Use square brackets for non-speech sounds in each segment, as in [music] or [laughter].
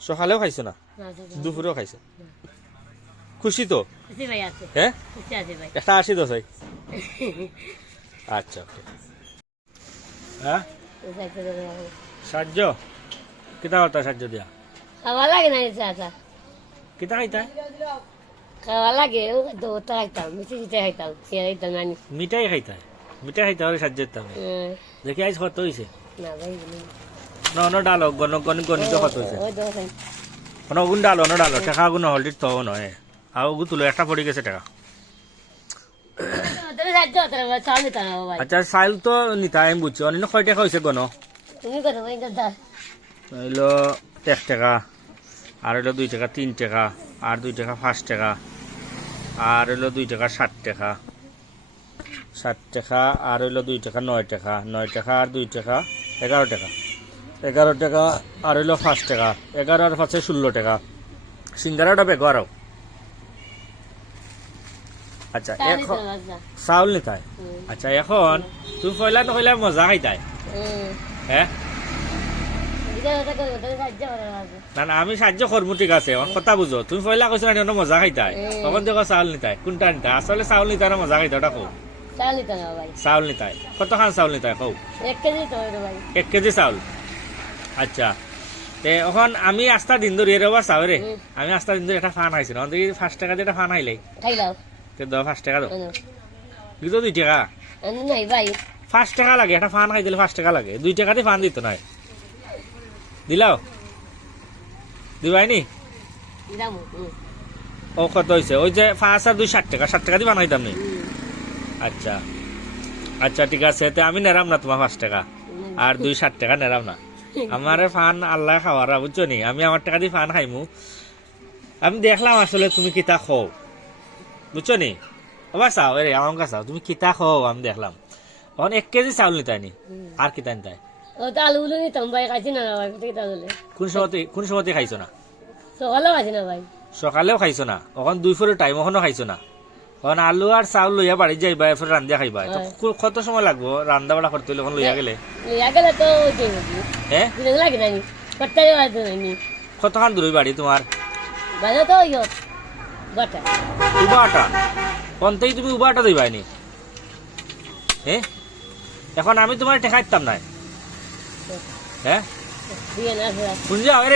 সকালেও খাইছো না। দুপুরেও খাইছো? খুশি তো? হ্যাঁ? একটা আশি হয় আচ্ছা ওকে। হ্যাঁ? সাহায্য? কিতা কথা সাহায্য দিয়া? খাওয়া লাগে না আছে কিতা খাইতা? খাওয়া লাগে দোতা খাইতাম মিষ্টি চিঠে খাইতাম খেয়ে খাইতাম নানি মিঠাই খাইতা মিঠাই খাইতে হলে সাহায্য দিতাম। হ্যাঁ, দেখি আজ কত হয়েছে না ভাই ন ন ডালো গণ গণ গণিত কত হয়েছে দোকান গুণ ডালো ন ডালো গুণ হলদির তো নয় আর ওগু তুলো একটা পড়ে গেছে টাকা আচ্ছা চাইল নিতা আমি বুঝছি অন্য কয় টাকা হয়েছে গণ হইল এক টাকা আর হইল দুই টাকা তিন টাকা আর দুই টাকা পাঁচ টাকা আর হইল দুই টাকা ষাট টাকা ষাট টাকা আর হইল দুই টাকা নয় টাকা নয় টাকা আর দুই টাকা এগারো টাকা এগারো টাকা আর হইল পাঁচ টাকা। এগারো আর পাঁচে ষোলো টাকা। সিঙ্গারাটা বেগো আরও আচ্ছা এখন চাউল নিতাই আচ্ছা এখন তুমি পয়লা তো পয়লা মজা খাইতাই। হ্যাঁ। না না আমি সাহায্য করব ঠিক আছে আমার কথা বুঝো তুমি পয়লা কৈছো না অন্য মজা খাইতাই। তখন দেখো চাউল নিতাই কোনটা নিতাই আসলে চাউল নিতাই না মজা খাইতাই ওটা ভাই। চাউল নিতাই কতখান চাউল নিতাই ভাই এক কেজি চাউল। আচ্ছা। তে এখন আমি আস্তা দিন ধরে রে বা চাও রে আমি আস্তা দিন ধরে একটা ফান না দেখি পাঁচ টাকা দিয়ে একটা ফান খাইলাই খাইলাও তে দাও পাঁচ টাকা দাও। আনো। দুই টাকা? নাই ভাই পাঁচ টাকা লাগে একটা ফান খাই দিলে পাঁচ টাকা লাগে। দুই টাকা দিয়ে ফান দিত নাই। দিলাও? দিলাম হুম, ও কত হয়েছে ওই যে পাঁচ আর দুই ষাট টাকা। ষাট টাকা দিয়ে বানাইতাম নি? আচ্ছা। আচ্ছা ঠিক আছে। তে আমি নেরাম না তোমার পাঁচ টাকা। আর দুই ষাট টাকা নেরাম না। আমার ফান আল্লাহ খাওয়ারা বুঝছ নি? আমি আমার টাকা দিয়ে ফান খাইমু। আমি দেখলাম আসলে তুমি কিতা খাও। বুঝছ নি? আবার চাও এরে আমার কাছে তুমি কিতা খাও আমি দেখলাম। এখন এক কেজি চাউল নিতাই নি। হুম। আর কিতা নিতাই? ও তো আলু উলু নিতাম ভাই খাইছি না ভাই কোন সময়তে কোন সময়তে খাইছো না? সকালেও খাইছি না ভাই। সকালেও খাইছো না? এখন দুই ফোরের টাইম এখনও খাইছো না? আলু আর চাউল লইয়া বাড়ি যাইবা এরপর রান্ধিয়া খাইবা। কত সময় লাগবো? রান্না বাড়া করতে হইলে লইয়া গেলে। লিয়া গেলে তো হ্যাঁ লাগে না কতখান দূর বাড়ি তোমার? বাজে তো গটা উবাটা? কোনতেই তুমি উবাটা নি হ্যাঁ এখন আমি তোমার ঠেকাইতাম না হ্যাঁ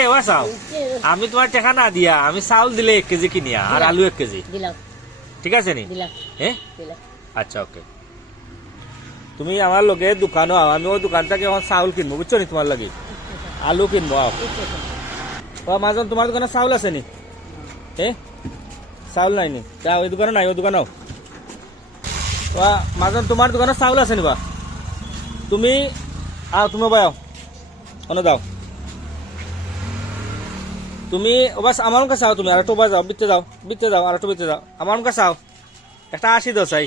এবার চাও। আমি তোমার টেকা না দিয়া আমি চাউল দিলে এক কেজি কিনিয়া আর আলু এক কেজি। দিলাম। ঠিক আছে নি? হ্যাঁ? আচ্ছা ওকে তুমি আমার লগে দোকানও আও আমি ওই দোকান থেকে এখন চাউল কিনবো বুঝছ নি তোমার লাগে? আলু কিনবো আও। ও মাজন তোমার দোকানে চাউল আছে নি? এ চাউল নাই নি? তা ওই দোকানে নাই ওই দোকানেও ও মাজন তোমার দোকানে চাউল আছে নি বা? তুমি আও তুমি বাই আও অন্য দাও তুমি বাস আমার কাছে আও তুমি আর একটু যাও বিতে যাও বিতে যাও আর একটু বিতে যাও। আমার কাছে আও। একটা আশি দো চাই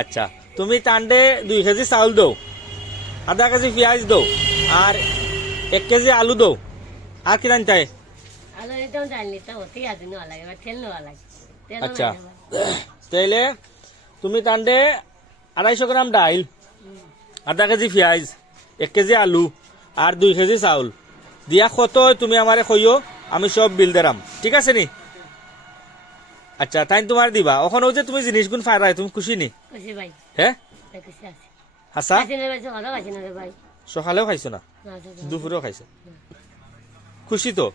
আচ্ছা তুমি টান্ডে দুই কেজি চাউল দো আধা কেজি পেঁয়াজ দো আর এক কেজি আলু দো আর কি জানি তাই আচ্ছা। তাইলে তুমি টান্ডে আড়াইশো গ্রাম ডাইল আধা কেজি পেঁয়াজ এক কেজি আলু আর দুই কেজি চাউল। দিয়া কত তুমি আমারে কইও আমি সব বিল দেরাম। ঠিক আছে নি? আচ্ছা তাই তোমার দিবা। ওখানে যে তুমি জিনিসগুলো ফারাই তুমি খুশি নি? খুশি ভাই। হ্যাঁ হাসা সকালেও খাইছি না। দুপুরেও খাইছো? খুশি তো?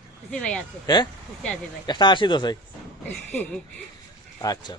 হ্যাঁ একটা আশি [laughs] আচ্ছা